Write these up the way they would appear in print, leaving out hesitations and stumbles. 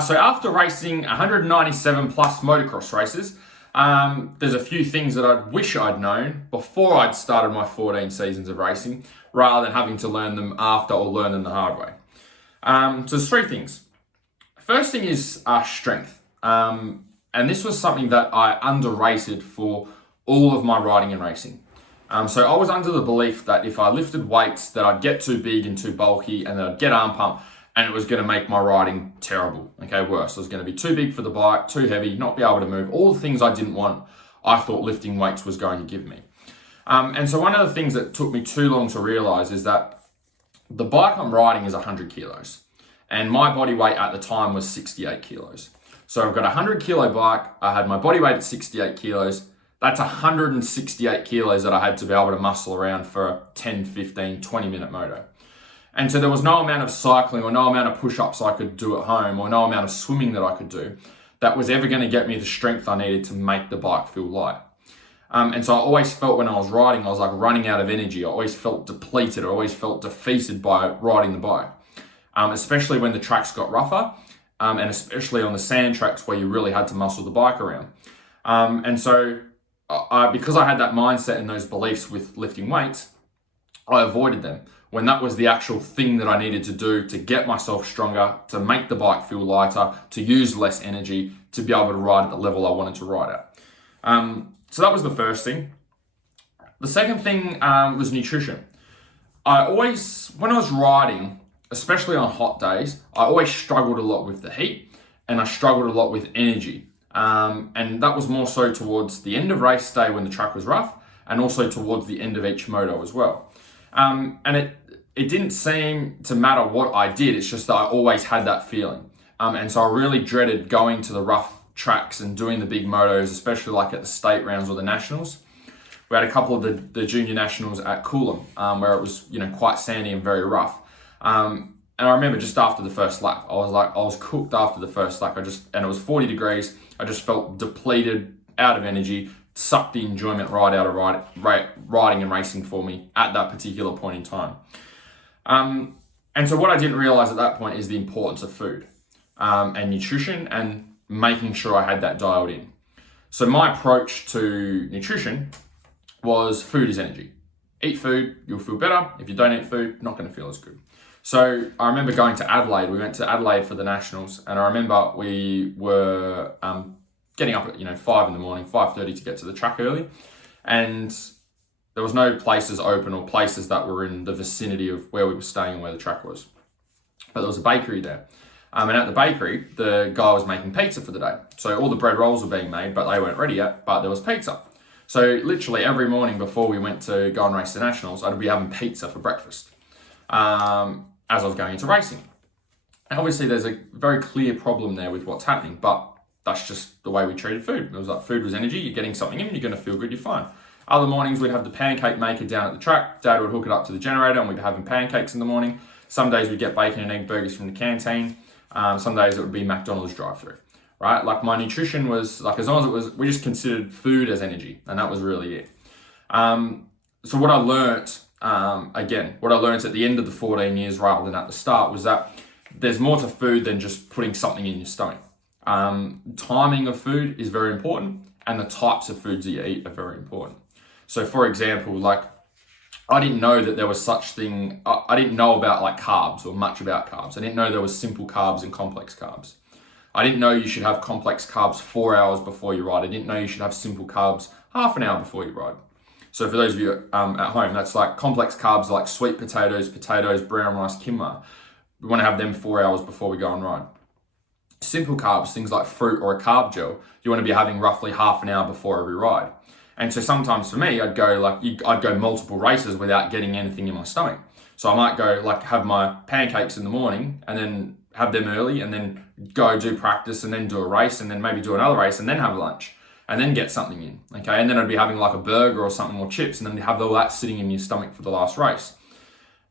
So after racing 197 plus motocross races, there's a few things that I wish I'd known before I'd started my 14 seasons of racing, rather than having to learn them after or learn them the hard way. So there's three things. First thing is strength. And this was something that I underrated for all of my riding and racing. So I was under the belief that if I lifted weights that I'd get too big and too bulky and that I'd get arm pump and it was going to make my riding terrible, worse. It was going to be too big for the bike, too heavy, not be able to move. All the things I didn't want, I thought lifting weights was going to give me. And so one of the things that took me too long to realize is that the bike I'm riding is 100 kilos and my body weight at the time was 68 kilos. So I've got a 100 kilo bike. I had my body weight at 68 kilos. That's 168 kilos that I had to be able to muscle around for a 10, 15, 20 minute moto. And so there was no amount of cycling or no amount of push-ups I could do at home or no amount of swimming that I could do that was ever going to get me the strength I needed to make the bike feel light. And so I always felt when I was riding, I was like running out of energy. I always felt depleted. I always felt defeated by riding the bike, especially when the tracks got rougher and especially on the sand tracks where you really had to muscle the bike around. And so because I had that mindset and those beliefs with lifting weights, I avoided them when that was the actual thing that I needed to do to get myself stronger, to make the bike feel lighter, to use less energy, to be able to ride at the level I wanted to ride at. So that was the first thing. The second thing was nutrition. When I was riding, especially on hot days, I always struggled a lot with the heat and I struggled a lot with energy. And that was more so towards the end of race day when the track was rough and also towards the end of each moto as well. And it didn't seem to matter what I did. It's just that I always had that feeling. And so I really dreaded going to the rough tracks and doing the big motos, especially like at the state rounds or the nationals. We had a couple of the junior nationals at Coolum, where it was, quite sandy and very rough. And I remember just after the first lap, I was cooked after the first lap. And it was 40 degrees. I just felt depleted, out of energy, sucked the enjoyment right out of riding and racing for me at that particular point in time. And so what I didn't realize at that point is the importance of food and nutrition and making sure I had that dialed in. So my approach to nutrition was food is energy. Eat food, you'll feel better. If you don't eat food, not going to feel as good. So I remember going to Adelaide. We went to Adelaide for the Nationals, and I remember we were getting up at 5 in the morning, 5:30 to get to the track early, and there was no places open or places that were in the vicinity of where we were staying and where the track was. But there was a bakery there. And at the bakery, the guy was making pizza for the day. So all the bread rolls were being made, but they weren't ready yet, but there was pizza. So literally every morning before we went to go and race the Nationals, I'd be having pizza for breakfast as I was going into racing. And obviously there's a very clear problem there with what's happening, but that's just the way we treated food. It was like food was energy, you're getting something in, you're going to feel good, you're fine. Other mornings we'd have the pancake maker down at the track. Dad would hook it up to the generator and we'd be having pancakes in the morning. Some days we'd get bacon and egg burgers from the canteen. Some days it would be McDonald's drive-through, right? Like my nutrition was like, as long as it was, we just considered food as energy, and that was really it. So what I learnt, what I learnt at the end of the 14 years rather than at the start was that there's more to food than just putting something in your stomach. Timing of food is very important, and the types of foods that you eat are very important. So for example, like I didn't know that there was such thing. I didn't know about like carbs or much about carbs. I didn't know there was simple carbs and complex carbs. I didn't know you should have complex carbs 4 hours before you ride. I didn't know you should have simple carbs half an hour before you ride. So for those of you at home, that's like complex carbs like sweet potatoes, brown rice, quinoa. We want to have them 4 hours before we go and ride. Simple carbs, things like fruit or a carb gel, you want to be having roughly half an hour before every ride. And so sometimes for me, I'd go multiple races without getting anything in my stomach. So I might go like have my pancakes in the morning and then have them early and then go do practice and then do a race and then maybe do another race and then have lunch and then get something in, okay? And then I'd be having like a burger or something or chips and then have all that sitting in your stomach for the last race.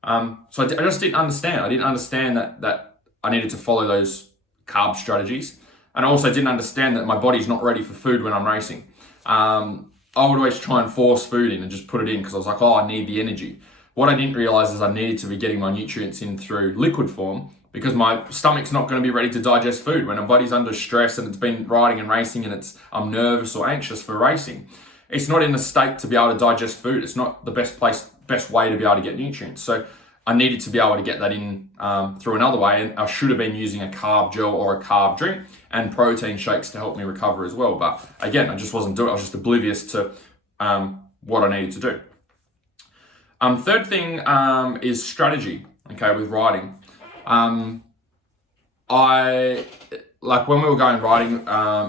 So I just didn't understand. I didn't understand that I needed to follow those carb strategies. And I also didn't understand that my body's not ready for food when I'm racing. I would always try and force food in and just put it in because I was like, I need the energy. What I didn't realize is I needed to be getting my nutrients in through liquid form because my stomach's not going to be ready to digest food when my body's under stress and it's been riding and racing and I'm nervous or anxious for racing. It's not in a state to be able to digest food. It's not the best way to be able to get nutrients. So I needed to be able to get that in through another way, and I should have been using a carb gel or a carb drink and protein shakes to help me recover as well. But again, I just wasn't doing it. I was just oblivious to what I needed to do. Third thing is strategy, okay, with riding. Like when we were going riding,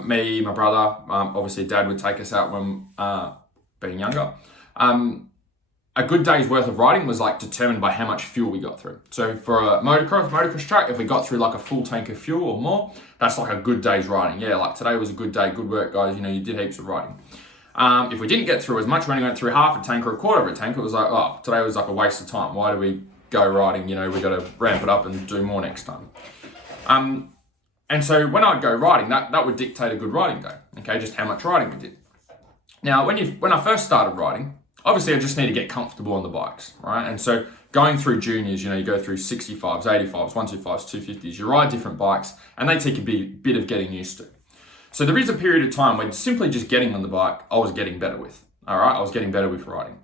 me, my brother, obviously Dad would take us out when being younger. A good day's worth of riding was like determined by how much fuel we got through. So for a motocross track, if we got through like a full tank of fuel or more, that's like a good day's riding. Yeah, like today was a good day, good work, guys. You did heaps of riding. If we didn't get through as much, when we went through half a tank or a quarter of a tank, it was like, oh, today was like a waste of time. Why do we go riding? We got to ramp it up and do more next time. And so when I'd go riding, that would dictate a good riding day. Okay, just how much riding we did. Now, when I first started riding, obviously I just need to get comfortable on the bikes, right? And so going through juniors, you go through 65s, 85s, 125s, 250s, you ride different bikes, and they take a bit of getting used to. So there is a period of time when simply just getting on the bike, I was getting better with, all right? I was getting better with riding.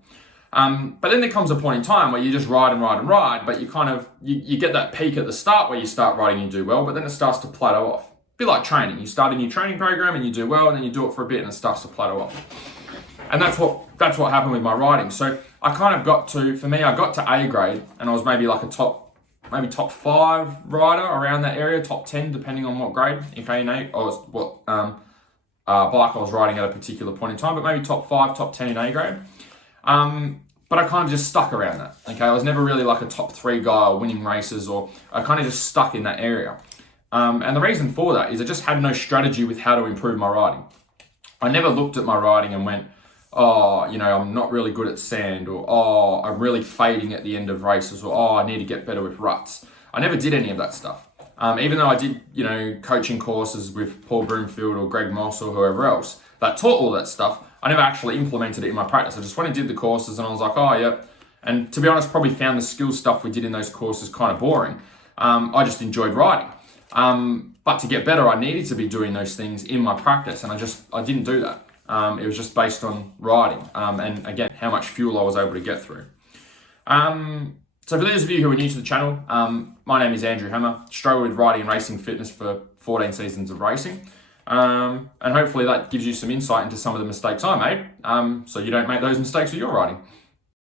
But then there comes a point in time where you just ride and ride and ride, but you get that peak at the start where you start riding and you do well, but then it starts to plateau off. A bit like training. You start a new training program and you do well, and then you do it for a bit and it starts to plateau off. And that's what happened with my riding. So I got to A grade, and I was maybe like a top 5 rider around that area, top 10, depending on what grade, or what bike I was riding at a particular point in time, but maybe top 5, top 10 in A grade. But I kind of just stuck around that. Okay, I was never really like a top 3 guy or winning races, or I kind of just stuck in that area. And the reason for that is I just had no strategy with how to improve my riding. I never looked at my riding and went, oh, I'm not really good at sand, or oh, I'm really fading at the end of races, or oh, I need to get better with ruts. I never did any of that stuff. Even though I did, coaching courses with Paul Broomfield or Greg Moss or whoever else that taught all that stuff, I never actually implemented it in my practice. I just went and did the courses and I was like, oh, yeah. And to be honest, probably found the skill stuff we did in those courses kind of boring. I just enjoyed riding. But to get better, I needed to be doing those things in my practice, and I didn't do that. It was just based on riding, and again, how much fuel I was able to get through. So for those of you who are new to the channel, my name is Andrew Hammer. Struggled with riding and racing fitness for 14 seasons of racing. And hopefully that gives you some insight into some of the mistakes I made, so you don't make those mistakes with your riding.